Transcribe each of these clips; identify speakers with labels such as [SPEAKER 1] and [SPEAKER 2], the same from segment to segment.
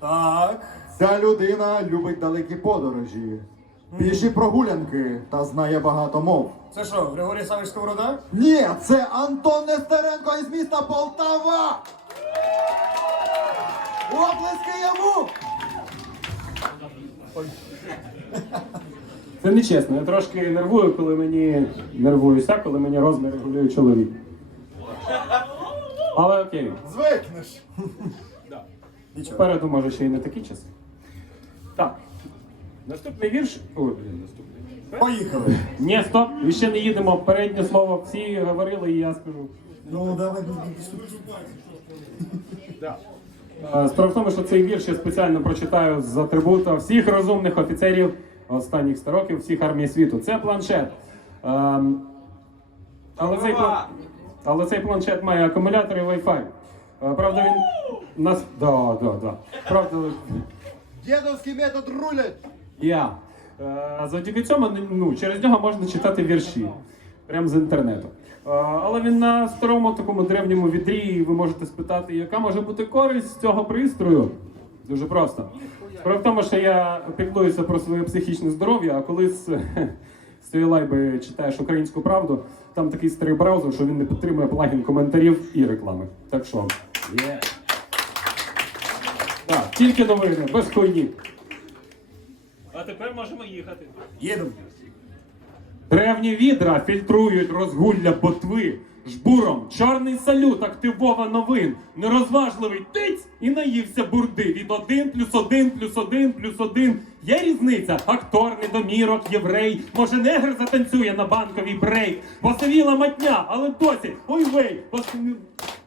[SPEAKER 1] Так.
[SPEAKER 2] Ця людина любить далекі подорожі, піші прогулянки та знає багато мов.
[SPEAKER 1] Це що, Григорій Савич Сковорода?
[SPEAKER 2] Ні, це Антон Нестеренко із міста Полтава! Оплески йому!
[SPEAKER 3] Це не чесно. Я трошки нервую, коли мені нервуюся, коли мені розмір регулює чоловік. Але окей.
[SPEAKER 2] Звикнеш.
[SPEAKER 1] Нічого.
[SPEAKER 3] Спереду може ще й не такі часи. Так. Наступний вірш. Ой, блін, наступний.
[SPEAKER 1] Поїхали.
[SPEAKER 3] Ні, стоп, і ще не їдемо. Переднє слово всі говорили, і я скажу.
[SPEAKER 1] Ну, давай.
[SPEAKER 3] Е, Справа в тому, що цей вірш я спеціально прочитаю з атрибута всіх розумних офіцерів останніх 100 років, всіх армій світу. Це планшет. Ем, Але цей, план- але цей планшет має акумулятор і Wi-Fi. Правда, він нас. Да, да, да. Правда,
[SPEAKER 2] Дідовський метод рулять!
[SPEAKER 3] я. Е, Завдяки цьому ну, через нього можна читати вірші. Прямо з інтернету. Е, Але він на старому такому древньому відрі, і ви можете спитати, яка може бути користь з цього пристрою? Дуже просто. Справа в тому, що я піклуюся про своє психічне здоров'я, а коли з, з цієї лайби читаєш українську правду, там такий старий браузер, що він не підтримує плагін коментарів і реклами. Так що. Так, тільки новини, без хуйні.
[SPEAKER 4] А тепер можемо їхати.
[SPEAKER 1] Їдемо.
[SPEAKER 3] Древні відра фільтрують розгулля ботви. Жбуром чорний салют активова новин. Нерозважливий тиць і наївся бурди. Від один плюс один плюс один плюс один. Є різниця. Актор, недомірок, єврей. Може, негр затанцює на банковій брейк. Посивіла матня, але досі. Ой вей. пос-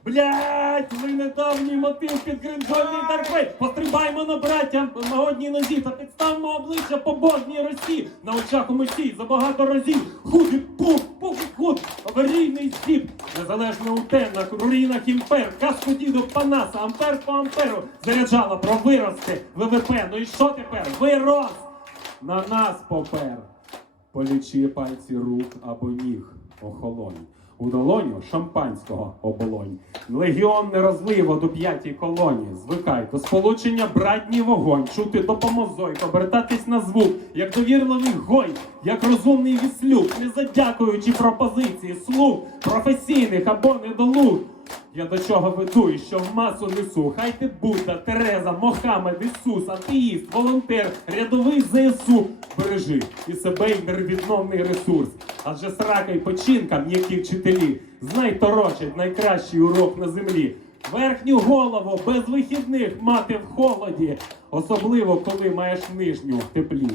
[SPEAKER 3] Блять, ви недавній мотив під гринжовний дарбей. Пострибаймо на браття на одній нозі та підставмо обличчя по божній росі. На очах у митці за багато разів. Худи пух, пух худ, аварійний зіп. Незалежно УТ на руїнах імпер. Казку діду Панаса, ампер по амперу. Заряджала про вирости ВВП. Ну і що тепер? Вирос! На нас попер. Полічи пальці рук або ніг охолонь. У долоню шампанського оболонь. Легіон не розлив до п'ятій колоні. Звикай до сполучення братній вогонь. Чути допомозой, обертатись на звук, як довірливий гой, як розумний віслюк, не задякуючи пропозиції слуг професійних або недолуг. Я до чого веду і що в масу несу. Хай ти Будда, Тереза, Мохамед, Ісус, атеїст, волонтер, рядовий ЗСУ. Бережи і себе, і невідновний ресурс. Адже срака й починка, м'які вчителі. Знай торочать найкращий урок на землі. Верхню голову без вихідних мати в холоді, особливо коли маєш нижню в теплі.